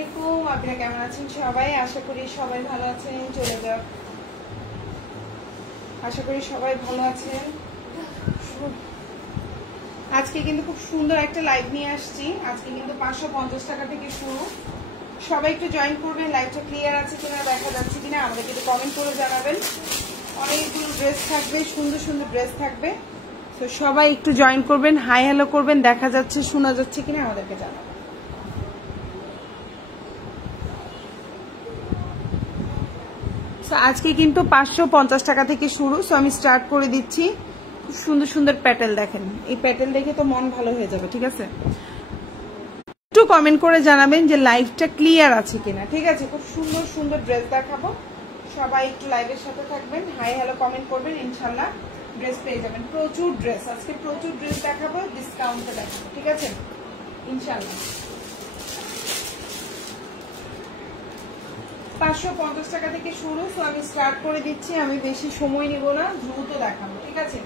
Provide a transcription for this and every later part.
আলাইকুম, আপনারা কেমন আছেন সবাই? আশা করি সবাই ভালো আছেন। চলে যাক, আশা করি সবাই ভালো আছেন। আজকে কিন্তু খুব সুন্দর একটা লাইভ নিয়ে আসছি। আজকে কিন্তু 550 টাকা থেকে শুরু। সবাই একটু জয়েন করবেন। লাইভটা ক্লিয়ার আছে কিনা, দেখা যাচ্ছে কিনা আমাদেরকে একটু কমেন্ট করে জানাবেন। অনেকগুলো ড্রেস থাকবে, সুন্দর সুন্দর ড্রেস থাকবে। তো সবাই একটু জয়েন করবেন, হাই হ্যালো করবেন, দেখা যাচ্ছে শোনা যাচ্ছে কিনা আমাদেরকে জানাবেন। আজকে কিন্তু 550 টাকা থেকে শুরু। সো আমি স্টার্ট করে দিচ্ছি। খুব সুন্দর সুন্দর প্যাটেল দেখেন, এই প্যাটেল দেখে তো মন ভালো হয়ে যাবে। ঠিক আছে, একটু কমেন্ট করে জানাবেন যে লাইভটা ক্লিয়ার আছে কিনা। ঠিক আছে, খুব সুন্দর সুন্দর ড্রেস দেখাবো। সবাই একটু লাইভের সাথে থাকবেন, হাই হ্যালো কমেন্ট করবেন, ইনশাল্লাহ ড্রেস পেয়ে যাবেন। প্রচুর ড্রেস, আজকে প্রচুর ড্রেস দেখাবো, ডিসকাউন্টে দেখাবো। ঠিক আছে, ইনশাল্লাহ। 550 টাকা থেকে শুরু। তো আমি স্টার্ট করে দিচ্ছি, আমি বেশি সময় নিব না, দ্রুত দেখাবো। ঠিক আছে,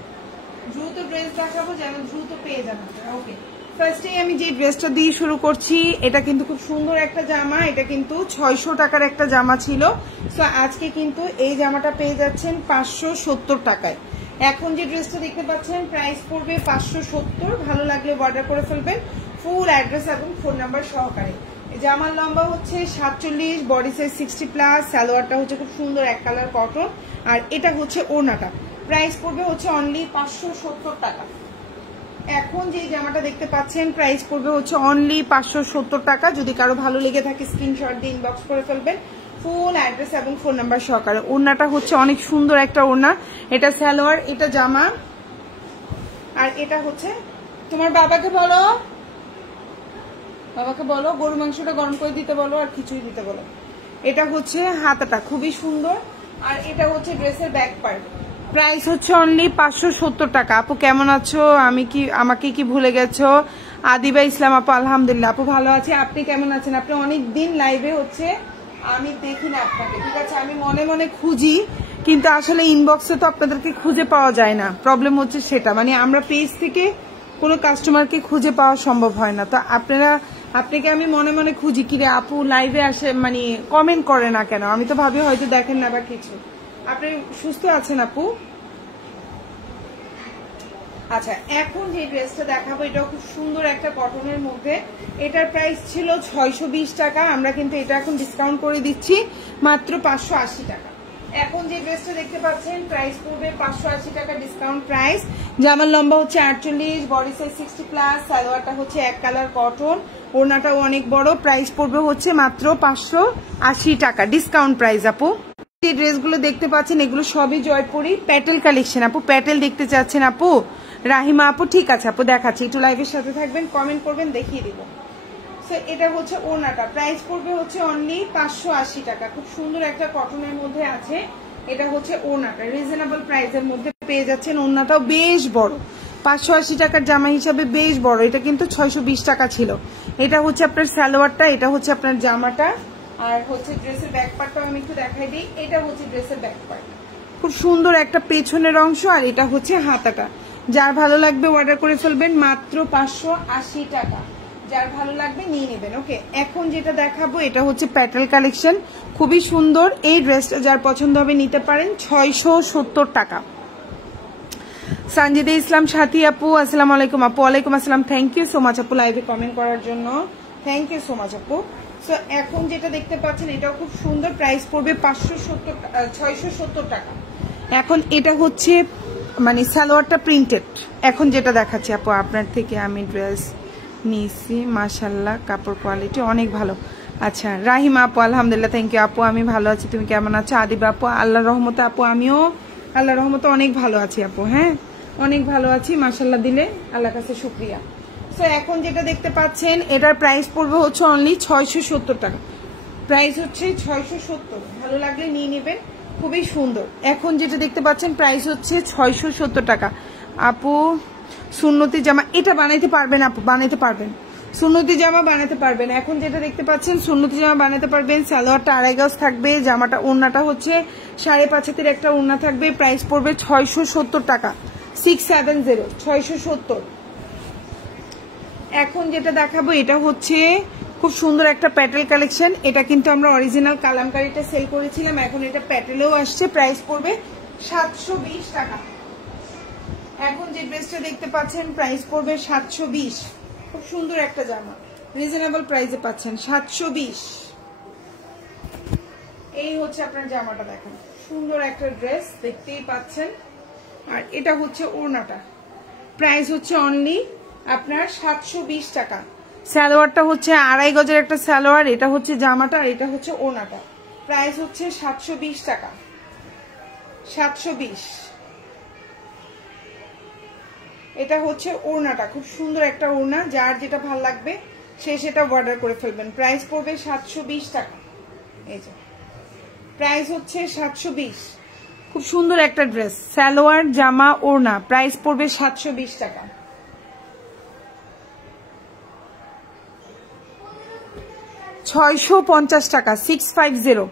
দ্রুত ড্রেস দেখাবো যেন দ্রুত পেয়ে যাবেন। ওকে, ফার্স্টে আমি যে ড্রেসটা দিয়ে শুরু করছি, এটা কিন্তু খুব সুন্দর একটা জামা। এটা কিন্তু 600 টাকার একটা জামা ছিল। সো আজকে কিন্তু এই জামাটা পেয়ে যাচ্ছেন 570 টাকায়। এখন যে ড্রেসটা দেখতে পাচ্ছেন প্রাইস পড়বে 570। ভালো লাগলে অর্ডার করে ফেলবেন, ফুল অ্যাড্রেস এবং ফোন নাম্বার সহকারে। জামার লম্বা হচ্ছে 47, বডি সাইজ 60+, সালোয়ারটা হচ্ছে খুব সুন্দর এক কালার কটন, আর এটা হচ্ছে ওড়নাটা। প্রাইস পড়বে হচ্ছে অনলি 570 টাকা। এখন যে জামাটা দেখতে পাচ্ছেন প্রাইস পড়বে হচ্ছে অনলি 570 টাকা। যদি কারো ভালো লেগে থাকে স্ক্রিনশট দিয়ে ইনবক্স করে ফেলবেন, ফুল অ্যাড্রেস এবং ফোন নাম্বার সহকারে। ওড়নাটা হচ্ছে অনেক সুন্দর একটা ওড়না। এটা সালোয়ার, এটা জামা, আর এটা হচ্ছে তোমার বাবাকে বলো, বাবাকে বলো গরু মাংসটা গরম করে দিতে বলো, আর কিছুই দিতে বলো। এটা হচ্ছে হাতাটা, খুবই সুন্দর। আর এটা হচ্ছে ড্রেসের ব্যাক পার্ট। প্রাইস হচ্ছে অনলি 570 টাকা। আপু কেমন আছো? আমাকে কি ভুলে গেছো? আদিবা ইসলাম আপু, আলহামদুলিল্লাহ আপু ভালো আছে। আপনি কেমন আছেন? আপনি অনেকদিন লাইভে হচ্ছে আমি দেখি না আপনাকে। ঠিক আছে, আমি মনে মনে খুঁজি, কিন্তু আসলে ইনবক্সে তো আপনাদেরকে খুঁজে পাওয়া যায় না। প্রবলেম হচ্ছে সেটা, মানে আমরা পেজ থেকে কোনো কাস্টমারকে খুঁজে পাওয়া সম্ভব হয় না। তো আপনাকে আমি মনে মনে খুঁজি, কিরে আপু লাইভে আসে, মানে কমেন্ট করে না কেন। আমি তো ভাবি হয়তো দেখেন না বা কিছু। আপনি সুস্থ আছেন আপু? আচ্ছা, এখন যে ড্রেসটা দেখাবো এটাও খুব সুন্দর একটা কটনের মধ্যে। এটার প্রাইস ছিল 620 টাকা। আমরা কিন্তু এটা এখন ডিসকাউন্ট করে দিচ্ছি মাত্র 580 টাকা। এখন যে ড্রেসটা দেখতে পাচ্ছেন প্রাইস পড়বে 580 টাকা, ডিসকাউন্ট প্রাইস। জামার লম্বা হচ্ছে 48, বডি সাইজ 60+, সালোয়ারটা হচ্ছে এক কালার কটন, ওড়নাটাও অনেক বড়। প্রাইস পড়বে হচ্ছে মাত্র 580 টাকা, ডিসকাউন্ট প্রাইস আপু। যে ড্রেসগুলো দেখতে পাচ্ছেন এগুলো সবই জয়পুরি প্যাটেল কালেকশন। আপু প্যাটেল দেখতে চাচ্ছেন আপু? রাহিমা আপু, ঠিক আছে আপু দেখাচ্ছি, একটু লাইভের সাথে থাকবেন, কমেন্ট করবেন, দেখিয়ে দিব। এটা হচ্ছে ওড়নাটা, প্রাইস পড়বে হচ্ছে অনলি 580 টাকা। খুব সুন্দর একটা কটনের মধ্যে আছে। এটা হচ্ছে ওড়নাটা, রিজনেবল প্রাইসের মধ্যে পেয়ে যাচ্ছেন। ওড়নাটাও বেশ বড়, 580 টাকার জামা হিসাবে বেশ বড়। এটা কিন্তু 620 টাকা ছিল। এটা হচ্ছে আপনার সালোয়ারটা, এটা হচ্ছে আপনার জামাটা, আর হচ্ছে ড্রেসের ব্যাক পার্টটাও আমি একটু দেখাই দিই। এটা হচ্ছে ড্রেসের ব্যাক পার্ট, খুব সুন্দর একটা পেছনের অংশ, আর এটা হচ্ছে হাতাটা। যার ভালো লাগবে অর্ডার করে ফেলবেন, মাত্র 580 টাকা। যার ভালো লাগবে নিয়ে নেবেন। ওকে, এখন যেটা দেখাবো এটা হচ্ছে প্যাটেল কালেকশন, খুবই সুন্দর। এই ড্রেসটা যার পছন্দ হবে নিতে পারেন, 670 টাকা। সানজিদা ইসলাম সাথী আপু, আসসালামু আলাইকুম আপু। ওয়ালাইকুম আসসালাম, থ্যাংক ইউ সো মাচ আপু লাইভে কমেন্ট করার জন্য, থ্যাংক ইউ সো মাচ আপু। সো এখন যেটা দেখতে পাচ্ছেন এটাও খুব সুন্দর, প্রাইস পড়বে 670 টাকা। এখন এটা হচ্ছে মানে সালোয়ারটা প্রিন্টেড। এখন যেটা দেখাচ্ছি আপু আপনার থেকে আমি ড্রেস নিয়েছি, মাশাল্লাহ কাপড় কোয়ালিটি অনেক ভালো। আচ্ছা রাহিমা আপু, আলহামদুলিল্লাহ, থ্যাংক ইউ আপু, আমি ভালো আছি, তুমি কেমন আছো? আদিবা আপু, আল্লাহর রহমতে আপু আমিও আল্লাহর রহমতে অনেক ভালো আছি আপু। হ্যাঁ, অনেক ভালো আছি, মাশাল্লাহ দিলে আল্লাহর কাছে শুকরিয়া। সো এখন যেটা দেখতে পাচ্ছেন এটার প্রাইস পড়বে হচ্ছে অনলি 670 টাকা। প্রাইস হচ্ছে 670, ভালো লাগলে নিয়ে নেবেন, খুবই সুন্দর। এখন যেটা দেখতে পাচ্ছেন প্রাইস হচ্ছে 670 টাকা। আপু সুন্নতি জামা এটা বানাইতে পারবেন আপু? বানাইতে পারবেন, সুন্নতি জামা বানাতে পারবেন। এখন যেটা দেখতে পাচ্ছেন সুন্নতি জামা বানাতে পারবেন। সালোয়ারটা 2.5 গজ থাকবে, জামাটা ওড়নাটা হচ্ছে 5.5 হাতের একটা ওড়না থাকবে। প্রাইস পড়বে 670 টাকা, 670, 670। এখন যেটা দেখাবো এটা হচ্ছে খুব সুন্দর একটা প্যাটেল কালেকশন। এটা কিন্তু আমরা অরিজিনাল কালামকারীটা সেল করেছিলাম, এখন এটা প্যাটেলেও আসছে। প্রাইস পড়বে 720 টাকা। এখন যে ড্রেসটা দেখতে পাচ্ছেন প্রাইস পড়বে 720। খুব সুন্দর একটা জামা, রিজনেবল প্রাইসে পাচ্ছেন 720। এই হচ্ছে আপনার জামাটা, দেখেন সুন্দর একটা ড্রেস দেখতেই পাচ্ছেন। আর এটা হচ্ছে ওড়নাটা, প্রাইস হচ্ছে অনলি আপনার 720 টাকা। সালোয়ারটা হচ্ছে 2.5 গজের একটা সালোয়ার, এটা হচ্ছে জামাটা আর এটা হচ্ছে ওড়নাটা। প্রাইস হচ্ছে 720 টাকা, 720। এটা হচ্ছে ওড়নাটা, খুব সুন্দর একটা ওড়না, যার যেটা ভালো লাগবে সে সেটা অর্ডার করে ফেলবেন। প্রাইস পড়বে 720 টাকা। এই যে প্রাইস হচ্ছে 720। খুব সুন্দর একটা ড্রেস, সালোয়ার জামা ওড়না, প্রাইস পড়বে 720 টাকা। $650 টাকা, 650।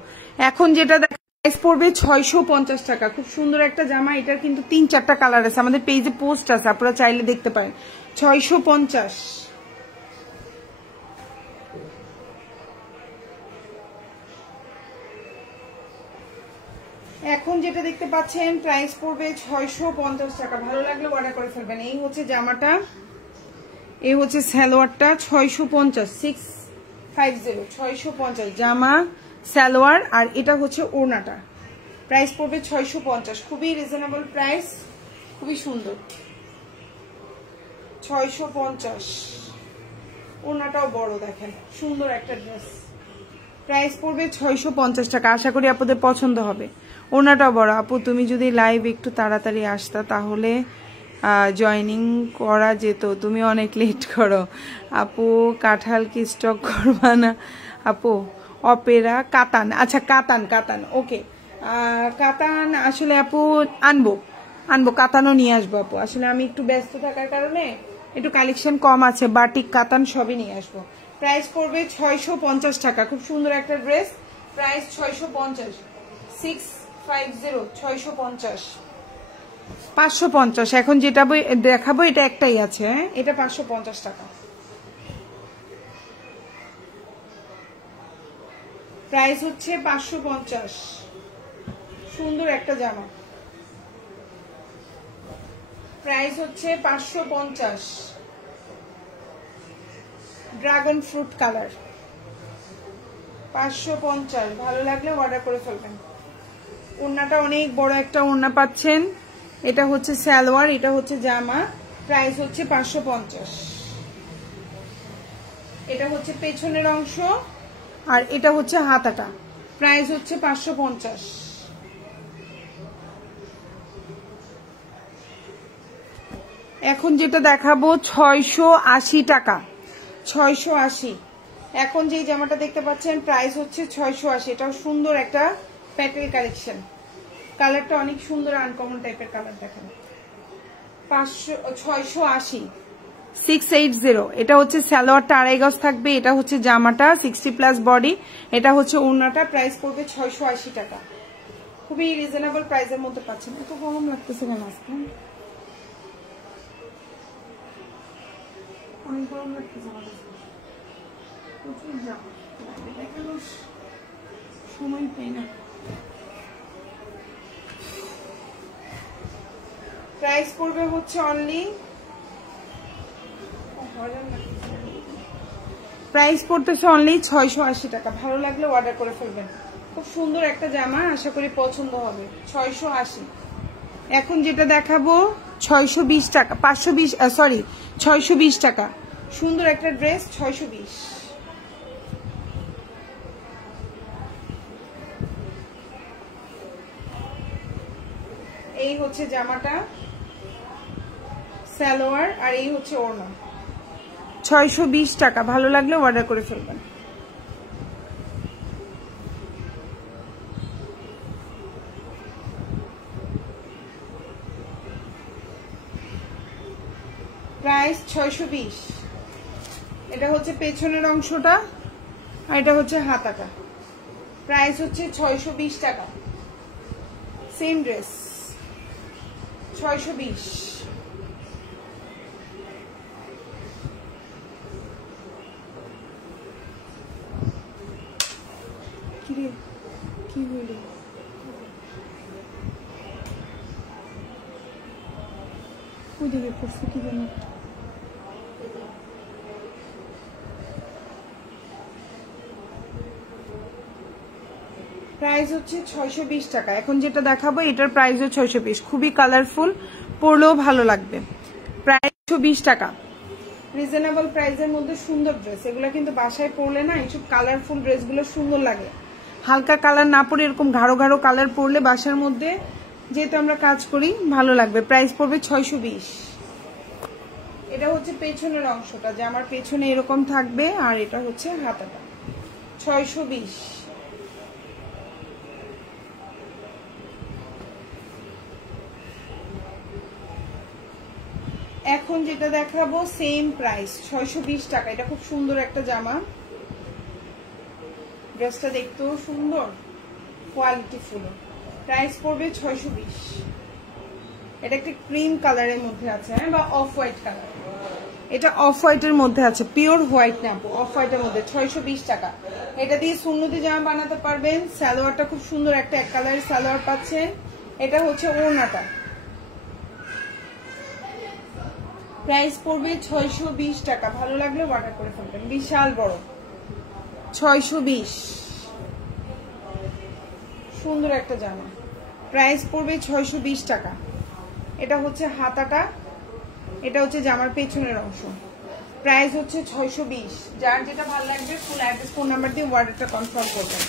এখন যেটা প্রাইস পড়বে 650 টাকা। খুব সুন্দর একটা জামা, এটার কিন্তু 3-4টা কালার আছে, আমাদের পেজে পোস্ট আছে, আপনারা চাইলে দেখতে পারেন। 650। এখন যেটা দেখতে পাচ্ছেন প্রাইস পড়বে 650 টাকা। ভালো লাগলে অর্ডার করে ফেলবেন। এই হচ্ছে জামাটা, এই হচ্ছে সালোয়ারটা। 650, 650, 650 জামা সালোয়ার, আর এটা হচ্ছে ওড়নাটা। প্রাইস পড়বে 650। খুবই রিজনেবল প্রাইস, খুবই সুন্দর। 650। ওড়নাটাও বড়, দেখেন সুন্দর একটা ড্রেস। প্রাইস পড়বে 650 টাকা। আশা করি আপনাদের পছন্দ হবে। ওড়নাটাও বড়। আপু তুমি যদি লাইভ একটু তাড়াতাড়ি আসতা তাহলে জয়েনিং করা যেত, তুমি অনেক লেট করো। আপু কাঁঠাল কি স্টক করবা না? আপু অপেরা কাতান, আচ্ছা কাতান, কাতান ওকে। কাতান আসলে আপু আনবো কাতানও নিয়ে আসবো আপু। আসলে আমি একটু ব্যস্ত থাকার কারণে একটু কালেকশন কম আছে, বাটিক কাতান সবই নিয়ে আসবো। প্রাইস পড়বে 650 টাকা। খুব সুন্দর একটা ড্রেস, প্রাইস 650, 650, 650, 550। এখন যেটা দেখাবো এটা একটাই আছে, এটা 550 টাকা। প্রাইস হচ্ছে 550। সুন্দর একটা জামা, প্রাইস হচ্ছে 550। Dragon fruit colour, 550। ভালো লাগলে অর্ডার করে ফেলবেন। ওড়নাটা অনেক বড় একটা ওড়না পাচ্ছেন। এটা হচ্ছে সালোয়ার, এটা হচ্ছে জামা, প্রাইস হচ্ছে 550। এটা হচ্ছে পেছনের অংশ আর এটা হচ্ছে হাতাটা, প্রাইস হচ্ছে 550। এখন যেটা দেখাবো 680 টাকা, 680। এখন যে জামাটা দেখতে পাচ্ছেন প্রাইস হচ্ছে 680। এটাও সুন্দর একটা প্যাটেল কালেকশন, কালারটা অনেক সুন্দর, আনকমন টাইপের কালার। দেখেন 680, 680। এটা হচ্ছে সালোয়ারটা 2.5 গজ থাকবে, এটা হচ্ছে জামাটা 60+ বডি, এটা হচ্ছে ওড়নাটা। প্রাইস পড়বে 680 টাকা। খুবই রিজনেবল প্রাইসের মধ্যে পাচ্ছেন। এত গরম লাগতেছে কেন আজকে? অনেক গরম লাগতেছে আমাদের, প্রচুর জামা দেখানোর সময় পাই না। প্রাইস পড়বে হচ্ছে অনলি, প্রাইস পড়তেছে অনলি 680 টাকা। ভালো লাগলে অর্ডার করে ফেলবেন। খুব সুন্দর একটা জামা, আশা করি পছন্দ হবে। 680। এখন যেটা দেখাবো 620 টাকা, 520, সরি 620 টাকা। সুন্দর একটা ড্রেস, 620। এই হচ্ছে জামাটা, সালোয়ার, আর এই হচ্ছে ওড়না। 620 টাকা। ভালো লাগলে অর্ডার করে ফেলবেন। প্রাইস 620। এটা হচ্ছে পেছনের অংশটা আর এটা হচ্ছে হাতাটা। প্রাইস হচ্ছে 620 টাকা। Same dress, 620। কিরে কি হলো ওদিকে করছে কি জানো প্রাইস হচ্ছে 620 টাকা এখন যেটা দেখাবো এটার প্রাইসও 620 খুবই কালারফুল পরলেও ভালো লাগবে প্রাইস 120 টাকা রিজনেবল প্রাইসের মধ্যে সুন্দর ড্রেস এগুলো কিন্তু বাসায় পরলে না এইসব কালারফুল ড্রেসগুলো সুন্দর লাগে হালকা কালার না পরে এরকম গাঢ় গাঢ় কালার পরলে বাসার মধ্যে যেহেতু আমরা কাজ করি ভালো লাগবে প্রাইস পড়বে 620 এটা হচ্ছে পেছনের অংশটা যে আমার পেছনে এরকম থাকবে আর এটা হচ্ছে হাতাটা 620 এখন যেটা দেখাবো সেম প্রাইস 620 টাকা এটা খুব সুন্দর একটা জামা ড্রেসটা দেখতেও সুন্দর কোয়ালিটি ফুল প্রাইস পড়বে 620 এটা একটা ক্রিম কালারের মধ্যে আছে হ্যাঁ বা অফ হোয়াইট কালার এটা অফ হোয়াইটের মধ্যে আছে পিওর হোয়াইট না অফ হোয়াইটের মধ্যে 620 টাকা এটা দিয়ে সুন্নতি জামা বানাতে পারবেন সালোয়ারটা খুব সুন্দর একটা এক কালারের সালোয়ার পাচ্ছেন এটা হচ্ছে ওড়নাটা প্রাইস পড়বে 620 টাকা ভালো লাগলে অর্ডার করে ফেলবেন বিশাল বড় 620 সুন্দর একটা জামা প্রাইস পড়বে 620 টাকা এটা হচ্ছে হাতাটা এটা হচ্ছে জামার পেছনের অংশ প্রাইস হচ্ছে 620 যার যেটা ভালো লাগবে ফুল অ্যাড্রেস ফোন নাম্বার দিয়ে অর্ডারটা কনফার্ম করবেন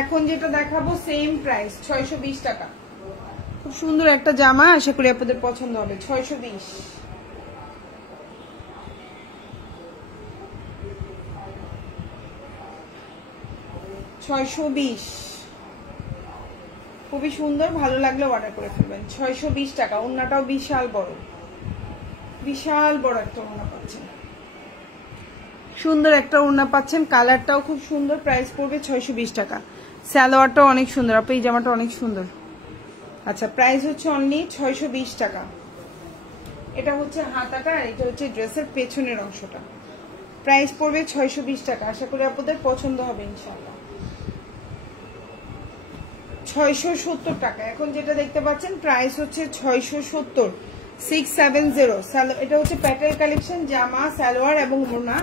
এখন যেটা দেখাবো সেম প্রাইস 620 টাকা খুব সুন্দর একটা জামা আশা করি আপনাদের পছন্দ হবে 620 620 খুবই সুন্দর ভালো লাগলে অর্ডার করে ফেলবেন 620 টাকা ওড়নাটাও বিশাল বড় একটা ওড়না পাচ্ছেন সুন্দর একটা ওড়না পাচ্ছেন কালারটাও খুব সুন্দর প্রাইস পড়বে 620 টাকা সালোয়ারটাও অনেক সুন্দর আপনি এই জামাটা অনেক সুন্দর আচ্ছা প্রাইস হচ্ছে অনলি 620 টাকা এটা হচ্ছে হাতাটা আর এটা হচ্ছে ড্রেসের পেছনের অংশটা প্রাইস পড়বে 620 টাকা আশা করি আপনাদের পছন্দ হবে ইনশাআল্লাহ 670 টাকা এখন যেটা দেখতে পাচ্ছেন প্রাইস হচ্ছে 670 670 এটা হচ্ছে প্যাটেল কালেকশন জামা সালোয়ার এবং ওড়না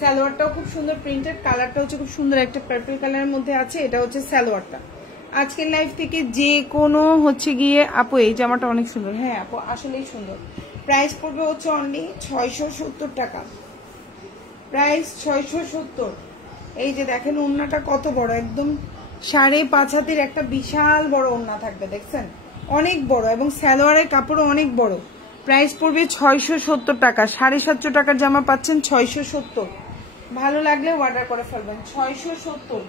সালোয়ারটাও খুব সুন্দর প্রিন্টেড কালারটা হচ্ছে খুব সুন্দর একটা পার্পল কালারের মধ্যে আছে এটা হচ্ছে সালোয়ারটা আজকের লাইভ থেকে যে কোনো হচ্ছে গিয়ে আপু এই জামাটা অনেক সুন্দর হ্যাঁ আপু আসলেই সুন্দর প্রাইস পড়বে হচ্ছে অনলি 670 টাকা প্রাইস 670 এই যে দেখেন ওড়নাটা কত বড় একদম 5.5 হাতের একটা বিশাল বড় ওড়না থাকবে দেখছেন অনেক বড় এবং সালোয়ারের কাপড়ও অনেক বড় প্রাইস পড়বে 670 টাকা 750 টাকার জামা পাচ্ছেন 670 ভালো লাগলে অর্ডার করে ফেলবেন 670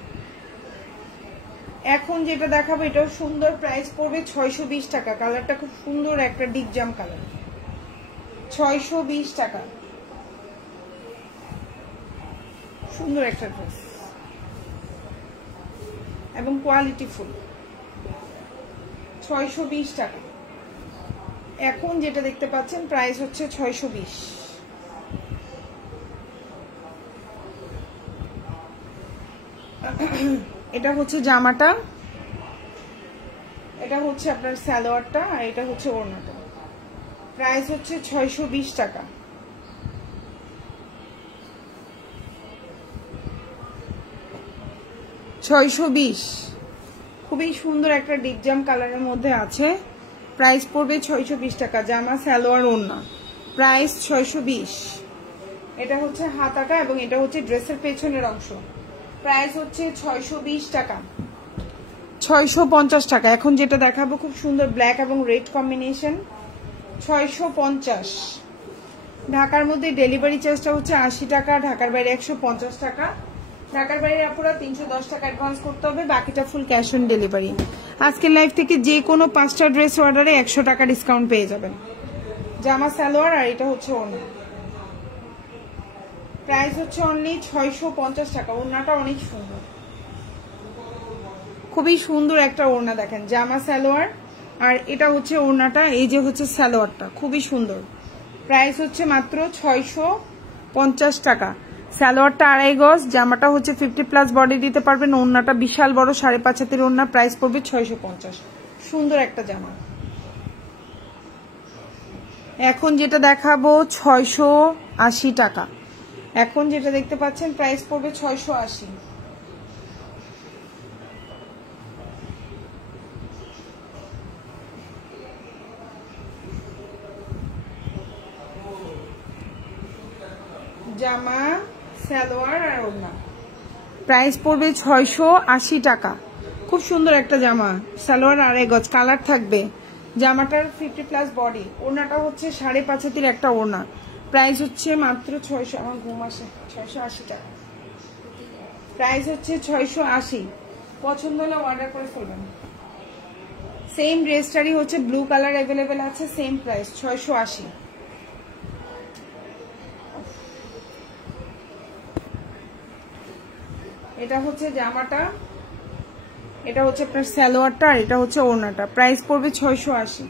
এখন যেটা দেখাবো এটাও সুন্দর প্রাইস পড়বে 620 টাকা কালারটা খুব সুন্দর একটা ডিপ জাম কালার 620 টাকা সুন্দর একটা ড্রেস এবং কোয়ালিটি ফুল 620 টাকা এখন যেটা দেখতে পাচ্ছেন প্রাইস হচ্ছে 620 এটা হচ্ছে জামাটা এটা হচ্ছে আপনার সালোয়ারটা আর এটা হচ্ছে ওড়নাটা প্রাইস হচ্ছে 620 টাকা খুবই সুন্দর একটা ডিপজাম কালারের মধ্যে আছে প্রাইস পড়বে 620 টাকা জামা সালোয়ার ওড়না প্রাইস 620 এটা হচ্ছে হাতাটা এবং এটা হচ্ছে ড্রেসের পেছনের অংশ প্রাইস হচ্ছে 620 টাকা 650 টাকা এখন যেটা দেখাবো খুব সুন্দর ব্ল্যাক এবং রেড কম্বিনেশন 650 ঢাকার মধ্যে ডেলিভারি চার্জটা হচ্ছে 80 টাকা ঢাকার বাইরে 150 টাকা ঢাকার বাইরে আপুরা 310 টাকা অ্যাডভান্স করতে হবে বাকিটা ফুল ক্যাশ অন ডেলিভারি আজকের লাইভ থেকে যে কোনো 5টা ড্রেস অর্ডারে 100 টাকা ডিসকাউন্ট পেয়ে যাবেন জামা সালোয়ার আর এটা হচ্ছে ওড়না প্রাইস হচ্ছে অনলি 650 টাকা ওড়নাটা অনেক সুন্দর খুবই সুন্দর একটা ওড়না দেখেন, জামা সালোয়ার আর এটা হচ্ছে ওড়নাটা, এই যে হচ্ছে সালোয়ারটা খুবই সুন্দর। প্রাইস হচ্ছে মাত্র 650 টাকা। সালোয়ারটা 2.5 গজ, জামাটা হচ্ছে 50+ বডি দিতে পারবেন, ওড়নাটা বিশাল বড় 5.5 হাতের ওড়না, প্রাইস পড়বে 650। সুন্দর একটা জামা। এখন যেটা দেখাবো 680 টাকা। এখন যেটা দেখতে পাচ্ছেন প্রাইস পড়বে 680। জামা সালোয়ার আর ওড়না, প্রাইস পড়বে 680 টাকা। খুব সুন্দর একটা জামা, সালোয়ার 2.5 গজ, কালার থাকবে, জামাটার 50+ বডি, ওড়নাটা হচ্ছে 5.5 হাতের একটা ওড়না, প্রাইস হচ্ছে মাত্র 680 টাকা। প্রাইস হচ্ছে 680। পছন্দ হলে অর্ডার করে ফেলবেন। সেম ড্রেসটারই হচ্ছে ব্লু কালার অ্যাভেলেবেল আছে, সেম প্রাইস 680। এটা হচ্ছে জামাটা, এটা হচ্ছে আপনার সালোয়ারটা আর এটা হচ্ছে ওড়নাটা, প্রাইস পড়বে 680।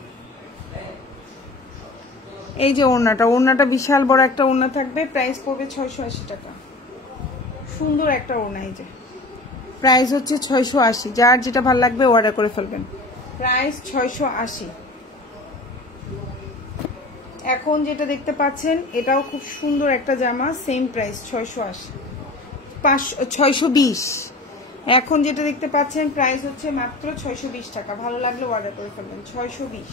এই যে ওড়নাটা বিশাল বড় একটা ওড়না থাকবে, প্রাইস পড়বে 680 টাকা। সুন্দর একটা ওড়না, এই যে প্রাইস হচ্ছে 680। যার যেটা ভালো লাগবে অর্ডার করে ফেলবেন, প্রাইস 680। এখন যেটা দেখতে পাচ্ছেন এটাও খুব সুন্দর একটা জামা, সেম প্রাইস 620। এখন যেটা দেখতে পাচ্ছেন প্রাইস হচ্ছে মাত্র 620 টাকা। ভালো লাগলে অর্ডার করে ফেলবেন, 620।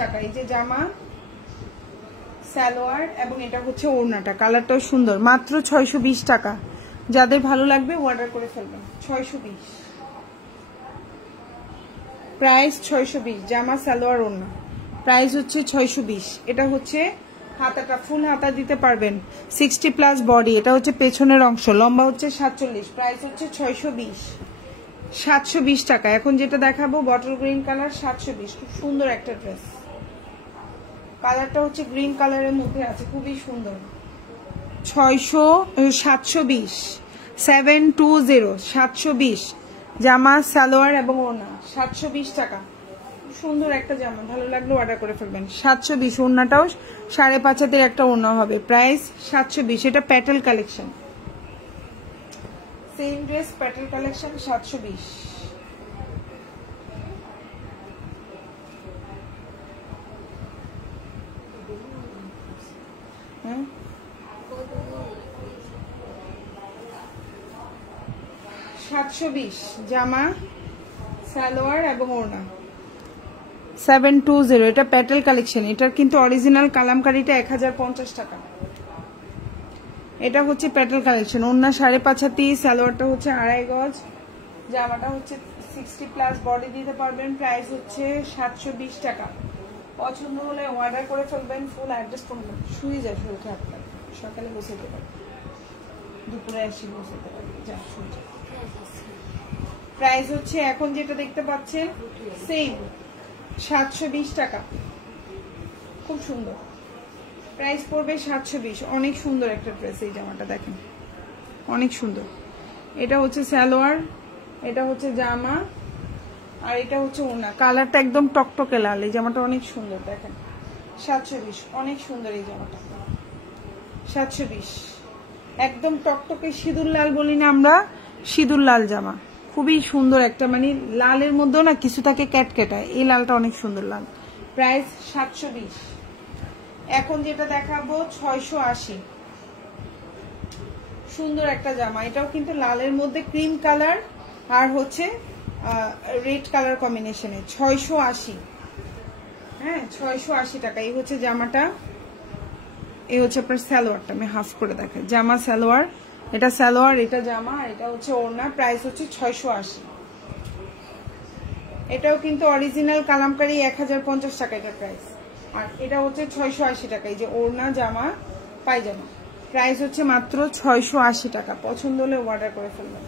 টাকা। এই যে জামা সালোয়ার এবং এটা হচ্ছে ওড়নাটা, কালারটাও সুন্দর, মাত্র 620 টাকা। যাদের ভালো লাগবে অর্ডার করে ফেলবেন, 620। প্রাইস 620, জামা সালোয়ার ওড়না, প্রাইস হচ্ছে 620। এটা হচ্ছে হাতাটা, ফুল হাতা দিতে পারবেন, 60+ বডি, এটা হচ্ছে পেছনের অংশ, লম্বা হচ্ছে 47, প্রাইস হচ্ছে 620। 720 টাকা। এখন যেটা দেখাবো বটল গ্রিন কালার, 720। খুব সুন্দর একটা ড্রেস, কালারটা হচ্ছে গ্রিন কালারের মধ্যে আছে, খুবই সুন্দর। 720, 720 জামা সালোয়ার এবং ওড়না, 720 টাকা। সুন্দর একটা জামা, ভালো লাগলে অর্ডার করে ফেলবেন। 720, ওড়নাটাও 5.5 হাতের একটা ওড়না হবে, প্রাইস 720। এটা Patel collection, same dress Patel collection, 720। হ্যাঁ 720 জামা সালোয়ার এবং ওড়না, 720। এটা প্যাটেল কালেকশন, এটার কিন্তু অরিজিনাল কালামকারীটা 1050 টাকা। এটা হচ্ছে প্যাটেল কালেকশন, ওড়না 5.5 হাতি, সালোয়ারটা হচ্ছে 2.5 গজ, জামাটা হচ্ছে 60+ বডি দিতে পারবেন, প্রাইস হচ্ছে 720 টাকা। পছন্দ হলে অর্ডার করে ফেলবেন। ফুল অ্যাড্রেস করবেন, শুয়ে যায় শরীরটা আপনার, সকালে বসাতে পারবেন, দুপুরে আসি বসাতে পারবেন, যা শুয়ে। প্রাইস হচ্ছে এখন যেটা দেখতে পাচ্ছেন সেম 720 টাকা। খুব সুন্দর, প্রাইস পড়বে 720। অনেক সুন্দর একটা ড্রেস, এই জামাটা দেখেন অনেক সুন্দর। এটা হচ্ছে সালোয়ার, এটা হচ্ছে জামা আর এটা হচ্ছে ওড়না, কালারটা একদম টকটকে লাল, এই জামাটা অনেক সুন্দর দেখেন। 720, অনেক সুন্দর এই জামাটা, 720 একদম টকটকে সিঁদুর লাল বলি না আমরা, সিঁদুর লাল জামা, খুবই সুন্দর একটা, মানে লালের মধ্যেও না কিছু থাকে ক্যাটকেটা, এই লালটা অনেক সুন্দর লাল, প্রাইস 720। এখন যেটা দেখাবো 680, সুন্দর একটা জামা, এটাও কিন্তু লালের মধ্যে ক্রিম কালার আর হচ্ছে রেড কালার কম্বিনেশনে, 680। হ্যাঁ 680 টাকা। এই হচ্ছে জামাটা, এই হচ্ছে আপনার সালোয়ারটা, আমি হাফ করে দেখাই, জামা সালোয়ার, এটা সালোয়ার, এটা জামা আর এটা হচ্ছে ওড়না, প্রাইস হচ্ছে 680। এটাও কিন্তু অরিজিনাল কালামকারী 1050 টাকা এটা প্রাইস, আর এটা হচ্ছে 680 টাকা। এই যে ওড়না জামা পায়জামা, প্রাইস হচ্ছে মাত্র 680 টাকা। পছন্দ হলে অর্ডার করে ফেলবেন।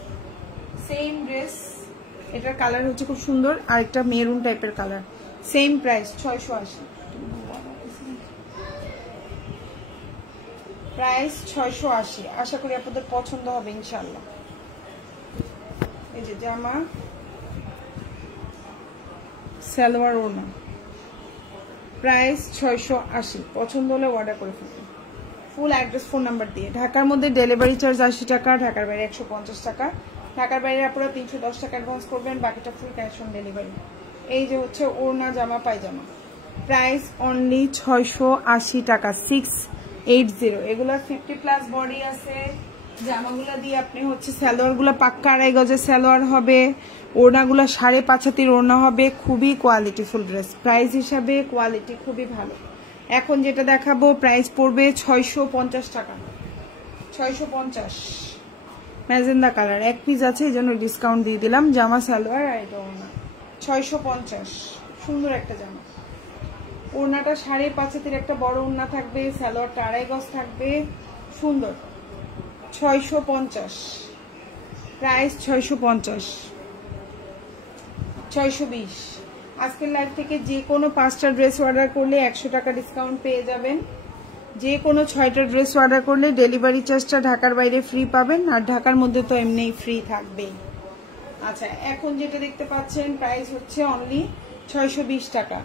সেম ড্রেস, এটার কালার হচ্ছে খুব সুন্দর, আর একটা মেরুন টাইপের কালার, সেম প্রাইস 680। প্রাইস 680। আশা করি আপনাদের পছন্দ হবে ইনশাআল্লাহ। এই যে জামা, সালোয়ার, ওড়না, প্রাইস 680। পছন্দ হলে অর্ডার করে ফেলবেন। ফুল অ্যাড্রেস, ফোন নাম্বার দিয়ে। ঢাকার মধ্যে ডেলিভারি চার্জ 80 টাকা, ঢাকার বাইরে 150 টাকা। ঢাকার বাইরে আপনারা 310 টাকা অ্যাডভান্স করবেন, বাকিটা ফুল ক্যাশ অন ডেলিভারি। এই যে হচ্ছে ওড়না, জামা, পায়জামা, প্রাইস অনলি 680 টাকা, 680। এগুলা 50+ বডি আছে। জামাগুলা দিয়ে আপনি হচ্ছে সালোয়ারগুলা পাক্কা 2.5 গজের সালোয়ার হবে, ওড়নাগুলা 5.5 হাতির ওড়না হবে। খুবই কোয়ালিটিফুল ড্রেস, প্রাইস হিসাবে কোয়ালিটি খুবই ভালো। এখন যেটা দেখাবো প্রাইস পড়বে 650 টাকা, 650। ম্যাজেন্ডা কালার, 1 পিস আছে, এই জন্য ডিসকাউন্ট দিয়ে দিলাম। জামা, সালোয়ার আর এটা ওড়না, 650। সুন্দর একটা জামা। ওড়নাটা 5.5 হাতির একটা বড় ওড়না থাকবে, সালোয়ারটা 2.5 গজ থাকবে, সুন্দর। 650, প্রাইস 650, 620। আজকের লাইভ থেকে যে কোনো 5টা ড্রেস অর্ডার করলে 100 টাকা ডিসকাউন্ট পেয়ে যাবেন। যে কোনো 6টা ড্রেস অর্ডার করলে ডেলিভারি চার্জটা ঢাকার বাইরে ফ্রি পাবেন, আর ঢাকার মধ্যে তো এমনিই ফ্রি থাকবে। আচ্ছা, এখন যেটা দেখতে পাচ্ছেন প্রাইস হচ্ছে অনলি 620 টাকা।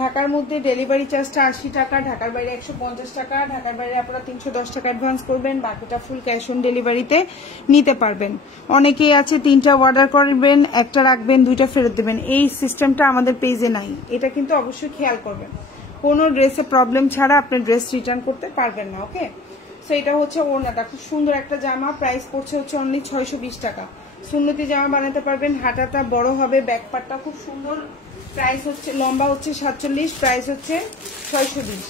ঢাকার মধ্যে ডেলিভারি চার্জটা 80 টাকা, ঢাকার বাইরে 150 টাকা। ঢাকার বাইরে আপনারা 310 টাকা অ্যাডভান্স করবেন, বাকিটা ফুল ক্যাশ অন ডেলিভারিতে নিতে পারবেন। অনেকেই আছে 3টা অর্ডার করবেন, 1টা রাখবেন, 2টা ফেরত দেবেন। এই সিস্টেমটা আমাদের পেজে নাই, এটা কিন্তু অবশ্যই খেয়াল করবেন। কোনো ড্রেসে প্রবলেম ছাড়া আপনি ড্রেস রিটার্ন করতে পারবেন না, ওকে? সো এটা হচ্ছে ওড়নাটা, খুব সুন্দর একটা জামা, প্রাইস পড়ছে হচ্ছে অনলি 620 টাকা। সুন্নতি জামা বানাতে পারবেন, হাতাটা বড় হবে, ব্যাক পার্টটা খুব সুন্দর। প্রাইস হচ্ছে, লম্বা হচ্ছে 47, প্রাইস হচ্ছে 620।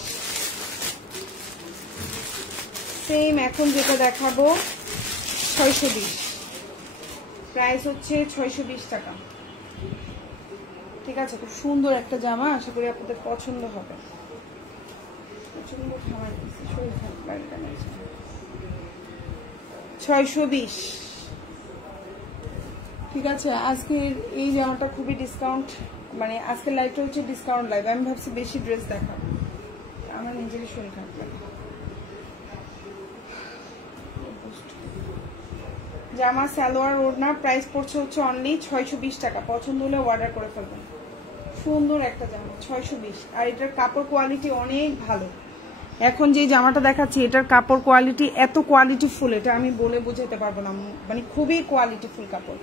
সেম এখন যেটা দেখাবো 620, প্রাইস হচ্ছে 620 টাকা। ঠিক আছে, খুব সুন্দর একটা জামা, আশা করি আপনাদের পছন্দ হবে। 620, ঠিক আছে। আজকের এই জামাটা খুবই ডিসকাউন্ট, মানে আজকের লাইভটা হচ্ছে ডিসকাউন্ট লাইভ। আমি ভাবছি বেশি ড্রেস দেখাবো, আমার নিজেরই শরীর খারাপ লাগে। জামা, সালোয়ার, ওড়না, প্রাইস পড়ছে হচ্ছে অনলি 620 টাকা। পছন্দ হলে অর্ডার করে ফেলবেন। সুন্দর একটা জামা, 620। আর এটার কাপড় কোয়ালিটি অনেক ভালো। এখন যে জামাটা দেখাচ্ছি এটার কাপড় কোয়ালিটি এত কোয়ালিটিফুল, এটা আমি বলে বোঝাতে পারবো না, মানে খুবই কোয়ালিটিফুল কাপড়।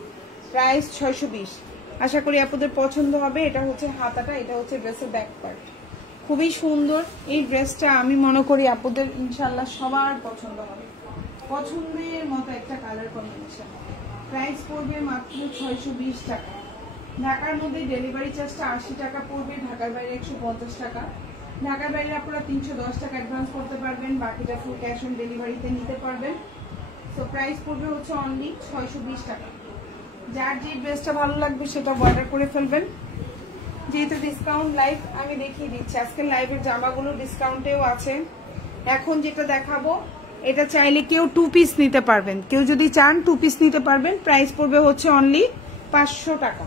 প্রাইস 620। আশা করি আপনাদের পছন্দ হবে। এটা হচ্ছে হাতাটা, এটা হচ্ছে ড্রেসের ব্যাক পার্ট, খুবই সুন্দর। এই ড্রেসটা আমি মনে করি আপনাদের ইনশাল্লাহ সবার পছন্দ হবে, পছন্দের মতো একটা কালার কম্বিনেশন। প্রাইস পড়বে মাত্র 620 টাকা। ঢাকার মধ্যে ডেলিভারি চার্জটা 80 টাকা পড়বে, ঢাকার বাইরে 150 টাকা। ঢাকার বাইরে আপনারা 310 টাকা অ্যাডভান্স করতে পারবেন, বাকিটা ফুল ক্যাশ অন ডেলিভারিতে নিতে পারবেন। তো প্রাইস পড়বে হচ্ছে অনলি 620 টাকা। যার যে ড্রেসটা ভালো লাগবে সেটা অর্ডার করে ফেলবেন। যেহেতু ডিসকাউন্ট লাইভ, আমি দেখিয়ে দিচ্ছি আজকের লাইভের জামাগুলো ডিসকাউন্টেও আছে। এখন যেটা দেখাবো এটা চাইলে কেউ 2 পিস নিতে পারবেন, কেউ যদি চান 2 পিস নিতে পারবেন। প্রাইস পড়বে হচ্ছে অনলি 500 টাকা।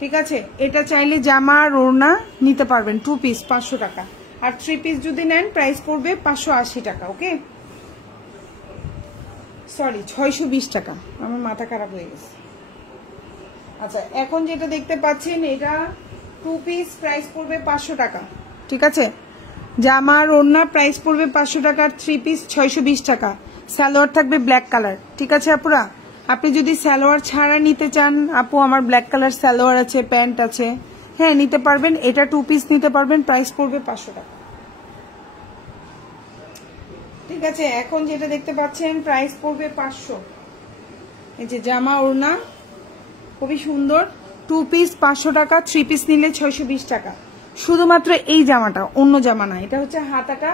ঠিক আছে, এটা চাইলে জামা আর ওড়না নিতে পারবেন 2 পিস 500 টাকা। আর 3 পিস যদি নেন প্রাইস পড়বে 580 টাকা। ওকে, সরি 620 টাকা, আমার মাথা খারাপ হয়ে গেছে। আচ্ছা, এখন যেটা দেখতে পাচ্ছেন এটা 2 পিস, প্রাইস পড়বে 500 টাকা। ঠিক আছে, জামা আর ওড়না প্রাইস পড়বে 500 টাকা, 3 পিস 620 টাকা। সালোয়ার থাকবে ব্ল্যাক কালার। ঠিক আছে আপুরা, আপনি যদি সালোয়ার ছাড়া নিতে চান, আপু আমার ব্ল্যাক কালার সালোয়ার আছে, প্যান্ট আছে, হ্যাঁ নিতে পারবেন। এটা 2 পিস নিতে পারবেন, প্রাইস পড়বে 500 টাকা। ঠিক আছে, এখন যেটা দেখতে পাচ্ছেন প্রাইস পড়বে 500। এই যে জামা, ওড়না খুবই সুন্দর, 2 পিস 500 টাকা, 3 পিস নিলে 620 টাকা। শুধুমাত্র এই জামাটা, অন্য জামা না। এটা হচ্ছে হাতাটা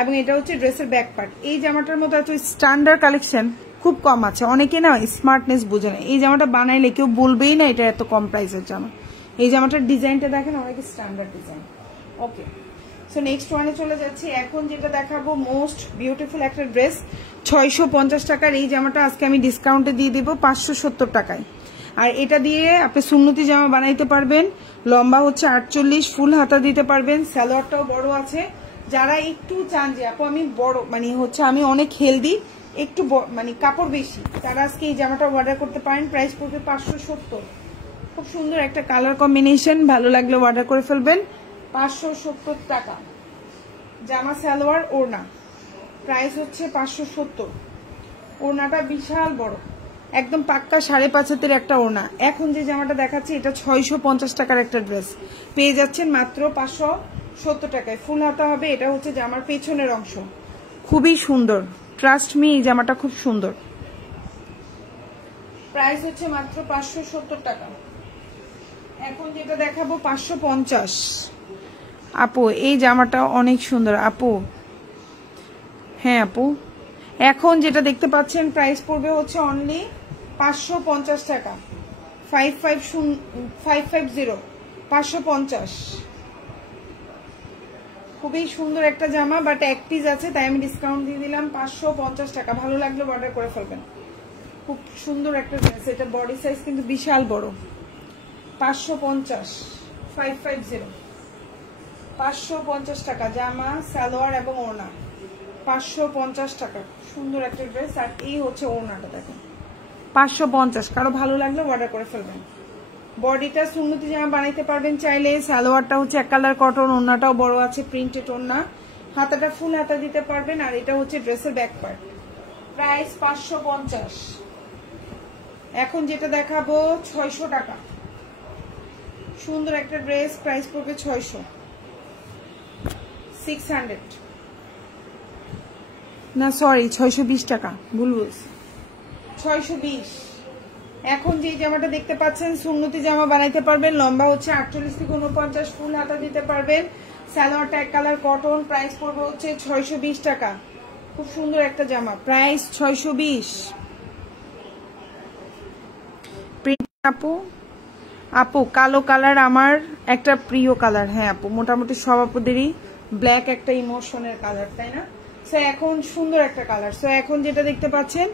এবং এটা হচ্ছে ড্রেসের ব্যাক পার্ট। এই জামাটার মতো এত স্ট্যান্ডার্ড কালেকশন খুব কম আছে। অনেকে না স্মার্টনেস বোঝে না, এই জামাটা বানাইলে কেউ বলবেই না এটা এত কম প্রাইসের জামা। এই জামাটার ডিজাইনটা দেখেন, অনেক স্ট্যান্ডার্ড ডিজাইন। ওকে, সো নেক্সট ওয়ানে চলে যাচ্ছি। এখন যেটা দেখাবো মোস্ট বিউটিফুল একটা ড্রেস, 650 টাকার এই জামাটা আজকে আমি ডিসকাউন্টে দিয়ে দেবো 570 টাকায়। আর এটা দিয়ে আপনি সুন্নতি জামা বানাইতে পারবেন। লম্বা হচ্ছে 48, ফুল হাতা দিতে পারবেন, সালোয়ারটাও বড় আছে, যারা একটু চান যে আপু আমি বড় মানে হচ্ছে আমি অনেক হেলদি একটু মানে কাপড় বেশি, তারা আজকে এই জামাটা অর্ডার করতে পারেন। প্রাইস পড়বে 570। খুব সুন্দর একটা কালার কম্বিনেশন, ভালো লাগলে অর্ডার করে ফেলবেন। 570 টাকা জামা, সালোয়ার, ওড়না। প্রাইস হচ্ছে 570। ওড়নাটা বিশাল বড়, একদম পাক্কা 5.5 হাতের একটা ওড়না। এখন যে জামাটা দেখাচ্ছি এটা 650 টাকার একটা ড্রেস, পেয়ে যাচ্ছেন মাত্র 570 টাকায়। ফুল হাতা হবে। এটা হচ্ছে জামার পেছনের অংশ, খুবই সুন্দর, ট্রাস্ট মি এই জামাটা খুব সুন্দর। প্রাইস হচ্ছে মাত্র 570 টাকা। এখন যেটা দেখাবো 550। আপু এই জামাটা অনেক সুন্দর আপু। হ্যাঁ আপু, এখন যেটা দেখতে পাচ্ছেন প্রাইস পড়বে হচ্ছে অনলি 550 টাকা। 550 550। খুবই সুন্দর একটা জামা, বাট এক পিস আছে তাই আমি ডিসকাউন্ট দিয়ে দিলাম 550 টাকা। ভালো লাগলে অর্ডার করে ফেলবেন। খুব সুন্দর একটা ড্রেস, এটা বডি সাইজ কিন্তু বিশাল বড়। 550 550 550 টাকা জামা, সালোয়ার এবং ওড়না। 550 টাকা, সুন্দর একটা ড্রেস। আর এই হচ্ছে ওড়নাটা দেখেন, 550। কারো ভালো লাগলে অর্ডার করে ফেলবেন। বডিটা সুন্নতি জামা বানাইতে পারবেন চাইলে। সালোয়ারটা হচ্ছে এক কালার কটন, ওড়নাটাও বড় আছে, প্রিন্টেড ওড়না। হাতাটা ফুল হাতা দিতে পারবেন। আর এটা হচ্ছে ড্রেসের ব্যাক পার্ট। প্রাইস 550। এখন যেটা দেখাবো 600 টাকা, সুন্দর একটা ড্রেস। প্রাইস পড়বে 600 না সরি 620 টাকা, ভুল বলছি, 620। এখন যে জামাটা দেখতে পাচ্ছেন সুন্নতি জামা বানাইতে পারবেন। লম্বা হচ্ছে 48 থেকে 49, ফুল হাতা দিতে পারবেন। সালোয়ারটা এক কালার কটন। প্রাইস পড়বে হচ্ছে 620 টাকা। খুব সুন্দর একটা জামা, প্রাইস 620। আপু আপু কালো কালার আমার একটা প্রিয় কালার। হ্যাঁ আপু, মোটামুটি সব আপুদেরই ব্ল্যাক একটা ইমোশনের কালার, তাই না? সো এখন সুন্দর একটা কালার। সো এখন যেটা দেখতে পাচ্ছেন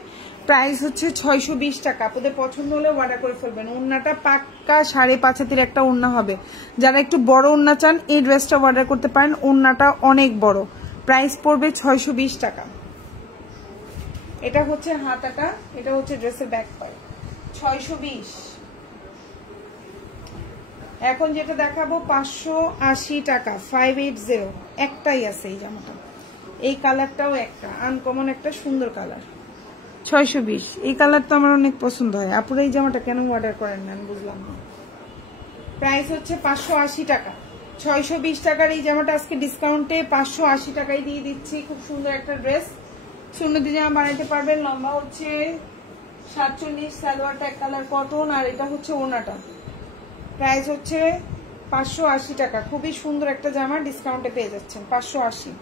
প্রাইস হচ্ছে 620 টাকা। আপনাদের পছন্দ হলে অর্ডার করে ফেলবেন। ওড়নাটা পাক্কা 5.5 হাতের একটা ওড়না হবে। যারা একটু বড় ওড়না চান এই ড্রেসটা অর্ডার করতে পারেন। ওড়নাটা অনেক বড়। প্রাইস পড়বে 620 টাকা। এটা হচ্ছে হাতাটা, এটা হচ্ছে ড্রেসের ব্যাক পার্ট। 620। এখন যেটা দেখাবো 580 টাকা, 580। একটাই আছে এই জামাটা, এই কালারটাও একটা আনকমন একটা সুন্দর কালার। 620। এই কালারটা আমার অনেক পছন্দ হয়। আপুরা এই জামাটা কেন অর্ডার করেন না বুঝলাম না। প্রাইস হচ্ছে 580 টাকা। 620 টাকার এই জামাটা আজকে ডিসকাউন্টে 580 টাকায় দিয়ে দিচ্ছি। খুব সুন্দর একটা ড্রেস, সুন্নতি জামা বানাইতে পারবেন। লম্বা হচ্ছে 47, সালোয়ারটা এক কালার কটন। আর এটা হচ্ছে ওড়নাটা। প্রাইস হচ্ছে 580 টাকা। খুবই সুন্দর একটা জামা, ডিসকাউন্টে পেয়ে যাচ্ছেন 580।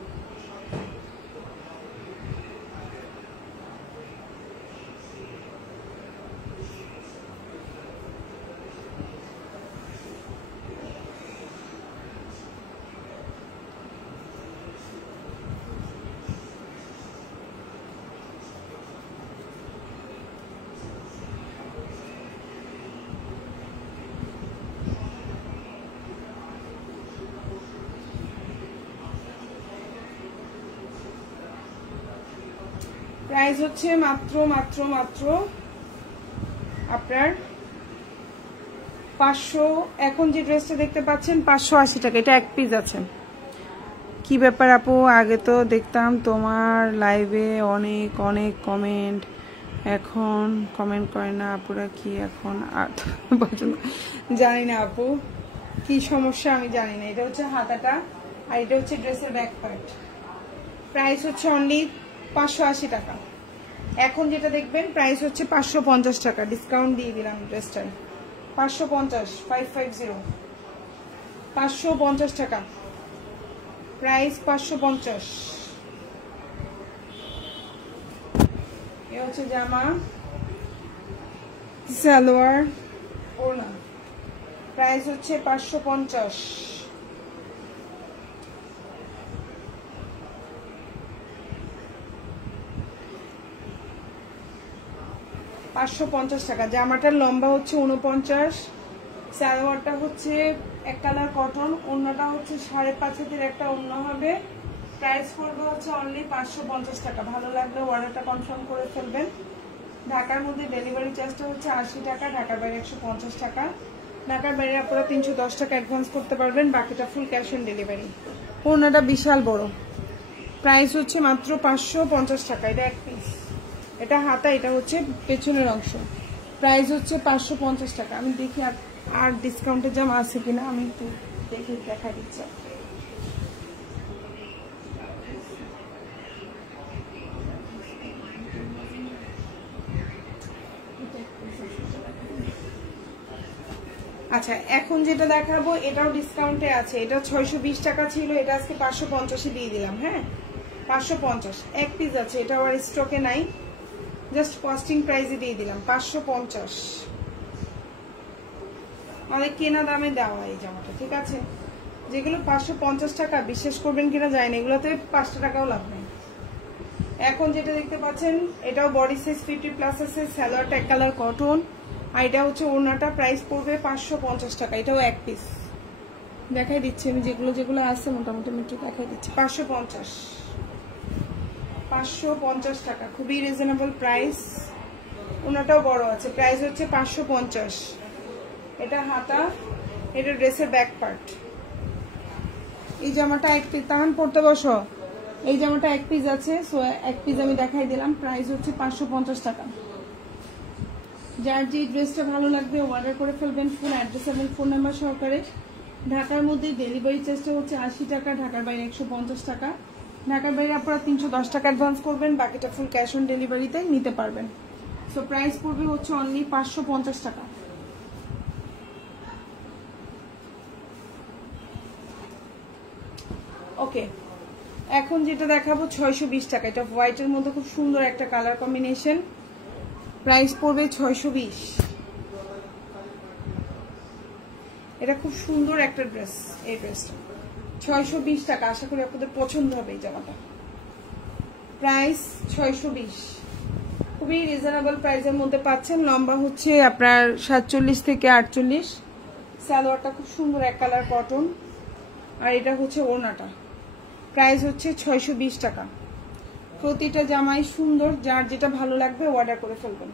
প্রাইস হচ্ছে মাত্র আপনার 500। এখন যে ড্রেসটা দেখতে পাচ্ছেন 580 টাকা। এটা এক পিস আছে। কি ব্যাপার আপু, আগে তো দেখতাম তোমার লাইভে অনেক অনেক কমেন্ট, এখন কমেন্ট করে না আপুরা, কি এখন আর জানি না আপু কি সমস্যা, আমি জানি না। এটা হচ্ছে হাতাটা আর এটা হচ্ছে ড্রেসের ব্যাক পার্ট। প্রাইস হচ্ছে অনলি 580 টাকা। এখন যেটা দেখবেন প্রাইস হচ্ছে 550 টাকা। ডিসকাউন্ট দিয়ে দিলাম ড্রেসটায় 550, 550, 550 টাকা। প্রাইস 550। এ হচ্ছে জামা, সালোয়ার, ওড়না। প্রাইস হচ্ছে 550। 550 টাকা। জামাটার লম্বা হচ্ছে 49, সালোয়ারটা হচ্ছে এক কালার কটন, ওড়নাটা হচ্ছে 5.5 হাতের একটা ওড়না হবে। প্রাইস পড়বে হচ্ছে অনলি 550 টাকা। ভালো লাগলে অর্ডারটা কনফার্ম করে ফেলবেন। ঢাকার মধ্যে ডেলিভারি চার্জটা হচ্ছে 80 টাকা, ঢাকার বাইরে 150 টাকা। ঢাকার বাইরে আপনারা 310 টাকা অ্যাডভান্স করতে পারবেন, বাকিটা ফুল ক্যাশ অন ডেলিভারি। ওড়নাটা বিশাল বড়, প্রাইস হচ্ছে মাত্র 550 টাকা। এটা এক পিস, এটা হাতা, এটা হচ্ছে পেছনের অংশ। প্রাইস হচ্ছে 550 টাকা। আমি দেখি আর ডিসকাউন্টের জামা আছে কিনা, আমি একটু দেখে দেখা দিচ্ছি। আচ্ছা, এখন যেটা দেখাবো এটাও ডিসকাউন্টে আছে। এটা 620 টাকা ছিল, এটা আজকে 550 দিয়ে দিলাম। হ্যাঁ, 550 এক পিস আছে, এটা আর স্টকে নাই, জাস্ট কস্টিং প্রাইসে দিয়ে দিলাম 550। অনেক কেনা দামে দেওয়া এই জামাটা, ঠিক আছে। যেগুলো 550 টাকা, বিশ্বাস করবেন কিনা যায় না, এগুলোতে 5 টাকাও লাভ নেই। এখন যেটা দেখতে পাচ্ছেন এটাও বডি সাইজ 50+ আছে, সালোয়ারটা এক কালার কটন, আর এটা হচ্ছে ওড়নাটা। প্রাইস পড়বে 550 টাকা। এটাও এক পিস, দেখাই দিচ্ছি আমি যেগুলো আছে মোটামুটি একটু দেখাই দিচ্ছি। 550 টাকা, খুবই রিজনেবল প্রাইস। ওড়নাটাও বড় আছে, প্রাইস হচ্ছে 550। এটা হাতা, এটা ড্রেসের ব্যাক পার্ট। এই জামাটা এক পিস, তাহান পড়তে বসো। এই জামাটা এক পিস আছে, সো এক পিস আমি দেখাই দিলাম। প্রাইস হচ্ছে 550 টাকা। যার যে ড্রেসটা ভালো লাগবে অর্ডার করে ফেলবেন, ফুল অ্যাড্রেস এবং ফোন নাম্বার সহকারে। ঢাকার মধ্যে ডেলিভারি চার্জটা হচ্ছে 80 টাকা, ঢাকার বাইরে 150 টাকা। ঢাকার বাইরে আপনারা 310 টাকা অ্যাডভান্স করবেন, বাকিটা ফুল ক্যাশ অন ডেলিভারিতে নিতে পারবেন। সো প্রাইস পড়বে হচ্ছে অনলি 550 টাকা। ওকে, এখন যেটা দেখাবো 620 টাকা। এটা হোয়াইটের মধ্যে খুব সুন্দর একটা কালার কম্বিনেশন, প্রাইস পড়বে 620। এটা খুব সুন্দর একটা ড্রেস, এই ড্রেসটা 620 টাকা। আশা করি আপনাদের পছন্দ হবে এই জামাটা। প্রাইস 620, খুবই রিজনেবল প্রাইসের মধ্যে পাচ্ছেন। লম্বা হচ্ছে আপনার 47 থেকে 48, সালোয়ারটা খুব সুন্দর এক কালার কটন, আর এটা হচ্ছে ওড়নাটা। প্রাইস হচ্ছে 620 টাকা। প্রতিটা জামাই সুন্দর, যার যেটা ভালো লাগবে অর্ডার করে ফেলবেন।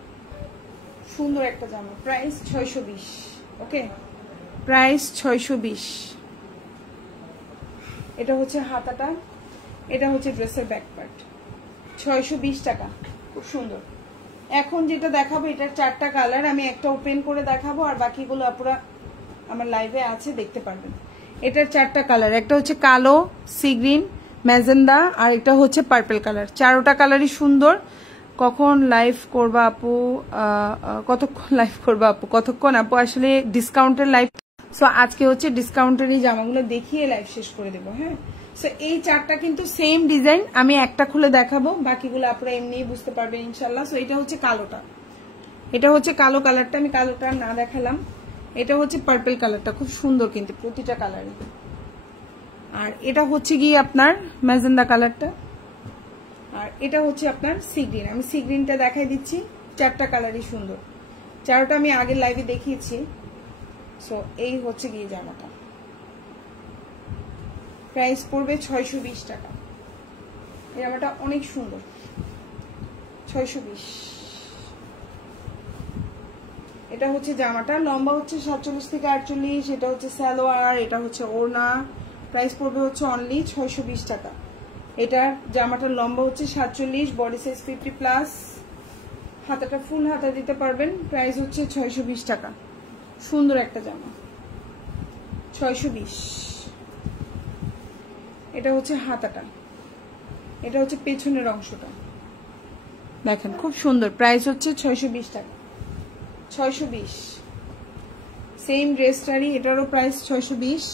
সুন্দর একটা জামা, প্রাইস 620। ওকে, প্রাইস 620। এটা হচ্ছে হাতাটা, এটা হচ্ছে ড্রেসের ব্যাক পার্ট। 620 টাকা, খুব সুন্দর। এখন যেটা দেখাবো এটার 4টা কালার, আমি একটা ওপেন করে দেখাবো, আর বাকিগুলো আপনারা আমার লাইভে আছে দেখতে পারবেন। এটার 4টা কালার, একটা হচ্ছে কালো, সি গ্রিন, ম্যাজেন্ডা, আর এটা হচ্ছে পার্পল কালার। 4টা কালারই সুন্দর। কখন লাইভ করবা আপু, কতক্ষণ লাইভ করবা আপু, কতক্ষণ আপু? আসলে ডিসকাউন্টের লাইভ, সো আজকে হচ্ছে ডিসকাউন্টের এই জামাগুলো দেখিয়ে লাইভ শেষ করে দেবো। হ্যাঁ, সো এই 4টা কিন্তু সেম ডিজাইন, আমি একটা খুলে দেখাবো, বাকিগুলো আপনারা এমনি বুঝতে পারবেন ইনশাল্লাহ। সো এটা হচ্ছে কালোটা, এটা হচ্ছে কালো কালারটা, আমি কালোটা না দেখালাম। এটা হচ্ছে পার্পল কালারটা, খুব সুন্দর কিন্তু প্রতিটা কালারই। আর এটা হচ্ছে গিয়ে আপনার ম্যাজেন্ডা কালারটা, আর এটা হচ্ছে আপনার সি গ্রিন। আমি সি গ্রিনটা দেখাই দিচ্ছি। 4টা কালারই সুন্দর, 4টা আমি আগের লাইভে দেখিয়েছি। সো এই হচ্ছে গিয়ে জামাটা, প্রাইস পড়বে 620 টাকা। এই জামাটা অনেক সুন্দর, 620। এটা হচ্ছে জামাটা, লম্বা হচ্ছে 47 থেকে 48, এটা হচ্ছে সালোয়ার, এটা হচ্ছে ওড়না। প্রাইস পড়বে হচ্ছে অনলি 620 টাকা। এটার জামাটার লম্বা হচ্ছে 47, বডি সাইজ 50+, হাতাটা ফুল হাতা দিতে পারবেন। প্রাইস হচ্ছে 620 টাকা। সুন্দর একটা জামা, 620। এটা হচ্ছে হাতাটা, এটা হচ্ছে পেছনের অংশটা, দেখেন খুব সুন্দর। প্রাইস হচ্ছে 620 টাকা, 620। সেম ড্রেসটারই এটারও প্রাইস 620।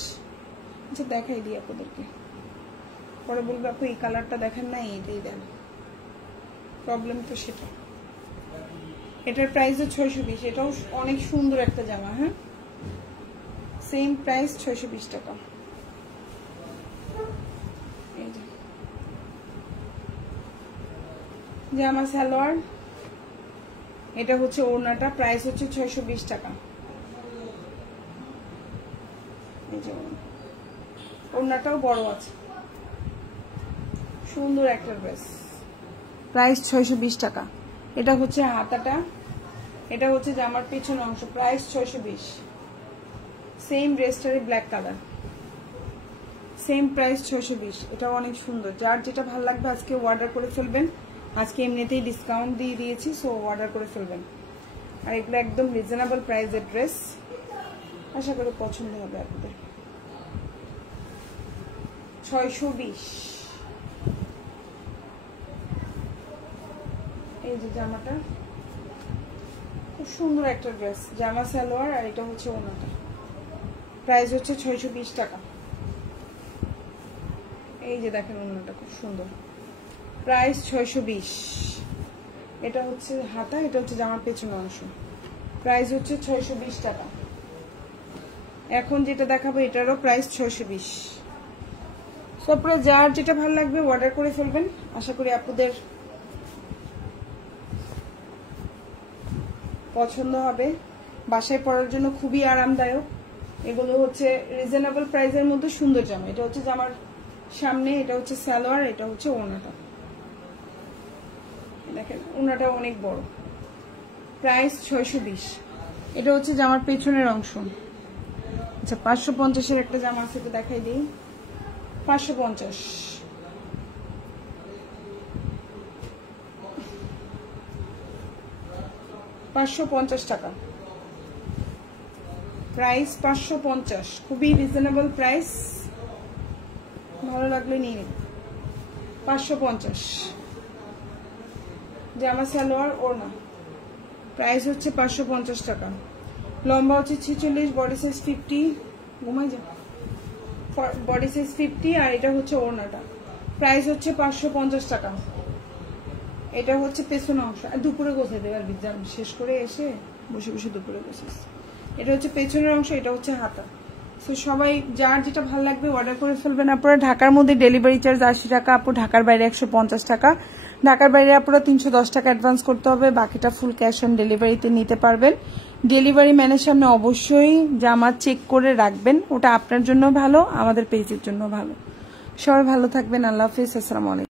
আচ্ছা দেখাই দিই আপনাদেরকে, পরে বলবো আপু এই কালারটা দেখেন না, এইটাই দেন, প্রবলেম তো সেটা। এটার প্রাইস 620, এটাও অনেক সুন্দর একটা জামা। হ্যাঁ, সেম প্রাইস 620 টাকা। জামা সালোয়ার, এটা হচ্ছে ওড়নাটা, প্রাইস হচ্ছে 620 টাকা। ওড়নাটাও বড় আছে, সুন্দর একটা ড্রেস, প্রাইস 620 টাকা। এটা হচ্ছে হাতাটা, এটা হচ্ছে জামার পেছনের অংশ, প্রাইস 620। সেম ড্রেসটারই ব্ল্যাক কালার, সেম প্রাইস 620। এটা অনেক সুন্দর, যার যেটা ভালো লাগবে আজকে অর্ডার করে ফেলবেন। আজকে এমনিতেই ডিসকাউন্ট দিয়ে দিয়েছি, সো অর্ডার করে ফেলবেন। আর এগুলো একদম রিজনেবল প্রাইসের ড্রেস, আশা করি পছন্দ হবে আপনাদের। 620। এই যে জামাটা খুব সুন্দর একটা ড্রেস, জামা সালোয়ার, আর এটা হচ্ছে ওনাটা, প্রাইস হচ্ছে 620 টাকা। এই যে দেখেন ওনাটা খুব সুন্দর, প্রাইস 620। এটা হচ্ছে হাতা, এটা হচ্ছে জামার পেছনের অংশ, প্রাইস হচ্ছে 620 টাকা। এখন যেটা দেখাবো এটারও প্রাইস 620। তারপরে যার যেটা ভালো লাগবে অর্ডার করে ফেলবেন, আশা করি আপনাদের পছন্দ হবে। বাসায় পরার জন্য খুবই আরামদায়ক। এগুলো হচ্ছে রিজনেবল প্রাইসের মধ্যে সুন্দর জামা। এটা হচ্ছে জামার সামনে, এটা হচ্ছে সালোয়ার, এটা হচ্ছে ওড়নাটা। দেখেন ওড়নাটা অনেক বড়, প্রাইস 620। এটা হচ্ছে জামার পেছনের অংশ। আচ্ছা 550-এর একটা জামা আছে, তো দেখাই দিই। 550, 550 টাকা প্রাইস, 550, খুবই রিজনেবল প্রাইস, ভালো লাগলে নিয়ে নিন। 550 জামা সালোয়ার ওড়না, প্রাইস হচ্ছে 550 টাকা। লম্বা হচ্ছে 46, বডি সাইজ 50, ঘুমাই যা, বডি সাইজ 50, আর এটা হচ্ছে ওড়নাটা, প্রাইস হচ্ছে 550 টাকা। এটা হচ্ছে পেছনের অংশ, আর দুপুরে গোছাই দেবে, আর বিজ্ঞান শেষ করে এসে বসে বসে দুপুরে গোছাস। এটা হচ্ছে পেছনের অংশ, এটা হচ্ছে হাতা। তো সবাই যার যেটা ভালো লাগবে অর্ডার করে ফেলবেন। আপনারা ঢাকার মধ্যে ডেলিভারি চার্জ 80 টাকা, আপু ঢাকার বাইরে 150 টাকা। ঢাকার বাইরে আপনারা 310 টাকা অ্যাডভান্স করতে হবে, বাকিটা ফুল ক্যাশ অন ডেলিভারিতে নিতে পারবেন। ডেলিভারি ম্যানের সামনে অবশ্যই জামা চেক করে রাখবেন, ওটা আপনার জন্য ভালো, আমাদের পেজের জন্য ভালো। সবাই ভালো থাকবেন, আল্লাহ হাফিজ, আসসালামু আলাইকুম।